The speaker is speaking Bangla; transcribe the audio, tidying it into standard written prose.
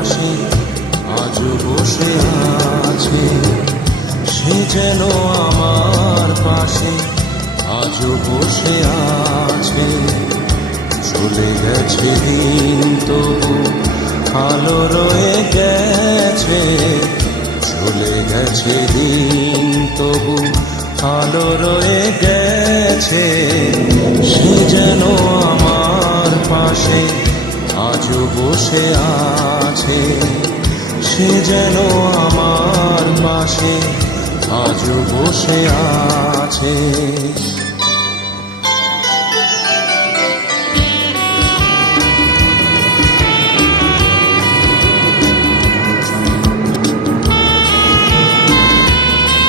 পাশে আজও বসে আছে। সে যেন আমার পাশে আজও বসে আছে। চলে গেছে দিন তবু আলো রয়ে গেছে। চলে গেছে দিন তবু আলো রয়ে গেছে। সে যেন আমার পাশে আজও বসে আছে। সে যেন আমার পাশে আজও বসে আছে।